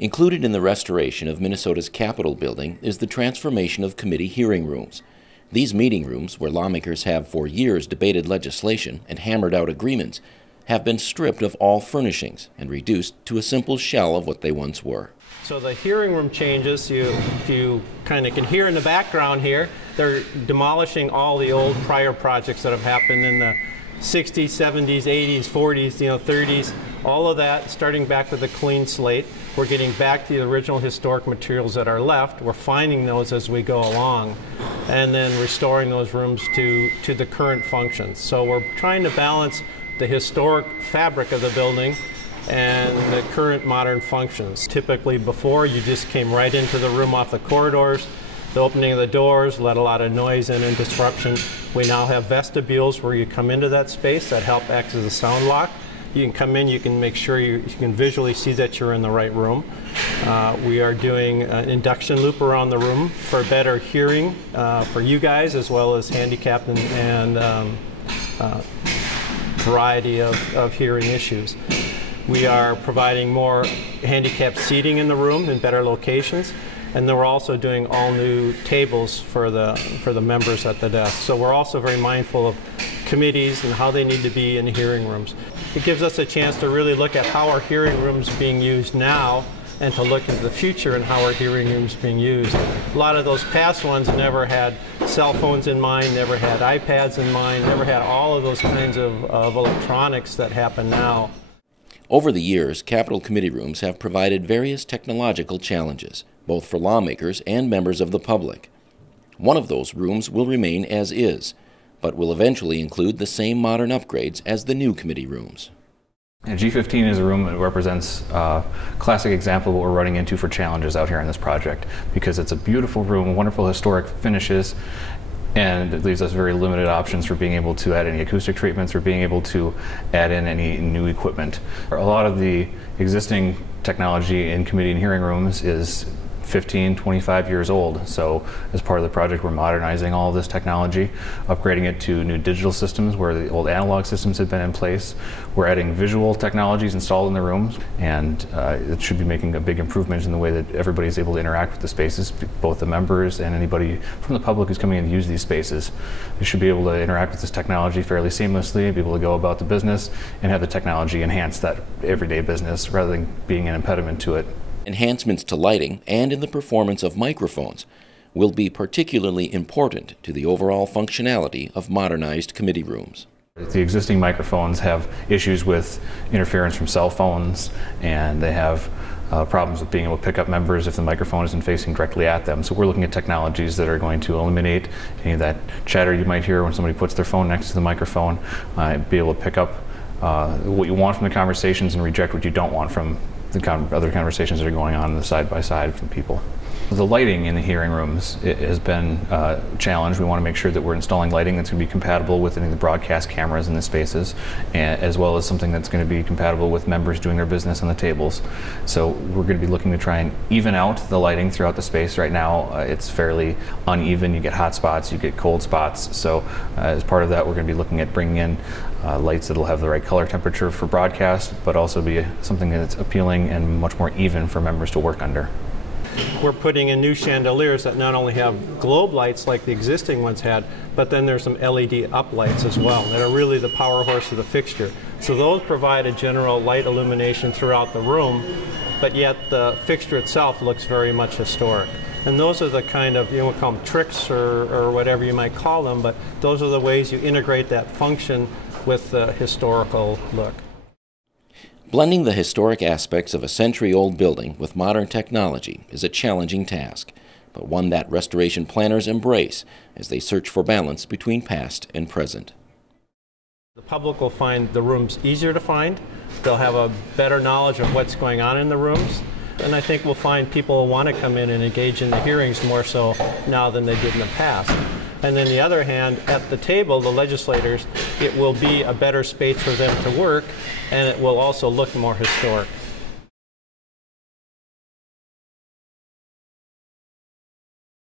Included in the restoration of Minnesota's Capitol building is the transformation of committee hearing rooms. These meeting rooms, where lawmakers have for years debated legislation and hammered out agreements, have been stripped of all furnishings and reduced to a simple shell of what they once were. So the hearing room changes, you kind of can hear in the background here, they're demolishing all the old prior projects that have happened in the 60s, 70s, 80s, 40s, 30s, all of that, starting back with a clean slate. We're getting back to the original historic materials that are left. We're finding those as we go along, and then restoring those rooms to the current functions. So we're trying to balance the historic fabric of the building and the current modern functions. Typically before, you just came right into the room off the corridors. The opening of the doors let a lot of noise in and disruption. We now have vestibules where you come into that space that help act as a sound lock. You can come in, you can make sure you can visually see that you're in the right room. We are doing an induction loop around the room for better hearing for you guys, as well as handicapped and variety of hearing issues. We are providing more handicapped seating in the room in better locations. And then we're also doing all new tables for the members at the desk. So we're also very mindful of committees and how they need to be in hearing rooms. It gives us a chance to really look at how our hearing rooms are being used now, and to look into the future and how our hearing rooms are being used. A lot of those past ones never had cell phones in mind, never had iPads in mind, never had all of those kinds of electronics that happen now. Over the years, Capitol committee rooms have provided various technological challenges, both for lawmakers and members of the public. One of those rooms will remain as is, but will eventually include the same modern upgrades as the new committee rooms. And G15 is a room that represents a classic example of what we're running into for challenges out here in this project, because it's a beautiful room, wonderful historic finishes, and it leaves us very limited options for being able to add any acoustic treatments or being able to add in any new equipment. A lot of the existing technology in committee and hearing rooms is 15, 25 years old. So as part of the project, we're modernizing all of this technology, upgrading it to new digital systems where the old analog systems have been in place. We're adding visual technologies installed in the rooms, and it should be making a big improvement in the way that everybody's able to interact with the spaces, both the members and anybody from the public who's coming in to use these spaces. They should be able to interact with this technology fairly seamlessly, be able to go about the business, and have the technology enhance that everyday business rather than being an impediment to it. Enhancements to lighting and in the performance of microphones will be particularly important to the overall functionality of modernized committee rooms. The existing microphones have issues with interference from cell phones, and they have problems with being able to pick up members if the microphone isn't facing directly at them. So we're looking at technologies that are going to eliminate any of that chatter you might hear when somebody puts their phone next to the microphone, be able to pick up what you want from the conversations and reject what you don't want from the other conversations that are going on the side by side from people. The lighting in the hearing rooms has been a challenge. We want to make sure that we're installing lighting that's going to be compatible with any of the broadcast cameras in the spaces, as well as something that's going to be compatible with members doing their business on the tables. So we're going to be looking to try and even out the lighting throughout the space. Right now it's fairly uneven. You get hot spots, you get cold spots. So as part of that, we're going to be looking at bringing in lights that'll have the right color temperature for broadcast, but also be something that's appealing and much more even for members to work under. We're putting in new chandeliers that not only have globe lights like the existing ones had, but then there's some LED uplights as well that are really the power horse of the fixture. So those provide a general light illumination throughout the room, but yet the fixture itself looks very much historic. And those are the kind of, you want to call them tricks or whatever you might call them, but those are the ways you integrate that function with the historical look. Blending the historic aspects of a century-old building with modern technology is a challenging task, but one that restoration planners embrace as they search for balance between past and present. The public will find the rooms easier to find. They'll have a better knowledge of what's going on in the rooms. And I think we'll find people will want to come in and engage in the hearings more so now than they did in the past. And then the other hand, at the table, the legislators, it will be a better space for them to work, and it will also look more historic.